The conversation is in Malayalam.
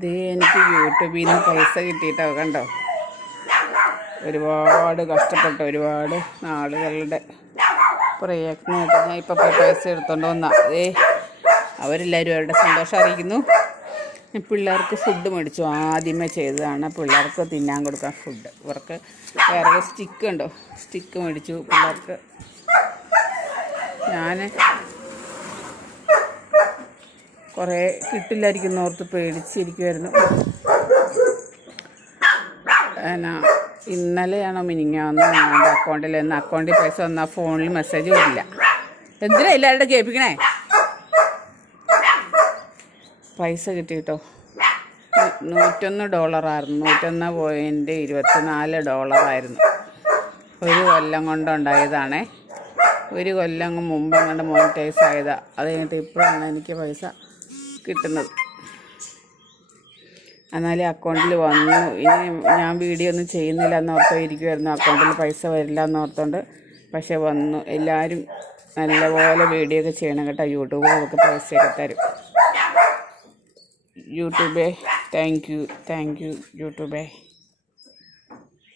ഇത് എനിക്ക് യൂട്യൂബിൽ നിന്ന് പൈസ കിട്ടിയിട്ടോ കണ്ടോ? ഒരുപാട് കഷ്ടപ്പെട്ട ഒരുപാട് ആളുകളുടെ പ്രയത്നമായിട്ട് ഞാൻ ഇപ്പോൾ പൈസ എടുത്തോണ്ട് വന്ന. അതേ അവരെല്ലാവരും അവരുടെ സന്തോഷം അറിയിക്കുന്നു. പിള്ളേർക്ക് ഫുഡ് മേടിച്ചു. ആദ്യമേ ചെയ്തതാണ് പിള്ളേർക്ക് തിന്നാൻ കൊടുക്കാൻ ഫുഡ് ഇവർക്ക് വേറെ സ്റ്റിക്ക് ഉണ്ടോ? സ്റ്റിക്ക് മേടിച്ചു പിള്ളേർക്ക്. ഞാൻ കുറേ കിട്ടില്ലായിരിക്കും ഓർത്ത് പേടിച്ചിരിക്കുമായിരുന്നു എന്നാ ഇന്നലെയാണോ മിനിങ്ങാന്ന് എന്റെ അക്കൗണ്ടിൽ നിന്ന് അക്കൗണ്ടിൽ പൈസ വന്നാൽ ഫോണിൽ മെസ്സേജ് വരില്ല. എന്തിനാ എല്ലാവരുടെ കേൾപ്പിക്കണേ? പൈസ കിട്ടി കേട്ടോ നൂറ്റൊന്ന് ഡോളറായിരുന്നു. നൂറ്റൊന്ന് പോയിന്റ് ഇരുപത്തിനാല് ഡോളറായിരുന്നു. ഒരു കൊല്ലം കൊണ്ടുണ്ടായതാണേ. ഒരു കൊല്ലം മുമ്പ് അങ്ങോട്ട് മോണിറ്റൈസ് ആയതാണ് അത് കഴിഞ്ഞിട്ട് ഇപ്പോഴാണ് എനിക്ക് പൈസ കിട്ടുന്നത്. എന്നാലും അക്കൗണ്ടിൽ വന്നു. ഇനി ഞാൻ വീഡിയോ ഒന്നും ചെയ്യുന്നില്ല എന്നോർത്തോ ഇരിക്കുമായിരുന്നു അക്കൗണ്ടിൽ പൈസ വരില്ല എന്നോർത്തോണ്ട് പക്ഷേ വന്നു. എല്ലാവരും നല്ലപോലെ വീഡിയോ ഒക്കെ ചെയ്യണം കേട്ടോ. യൂട്യൂബ് നമുക്ക് പൈസയൊക്കെ തരും. യൂട്യൂബേ താങ്ക് യു താങ്ക് യു യൂട്യൂബേ.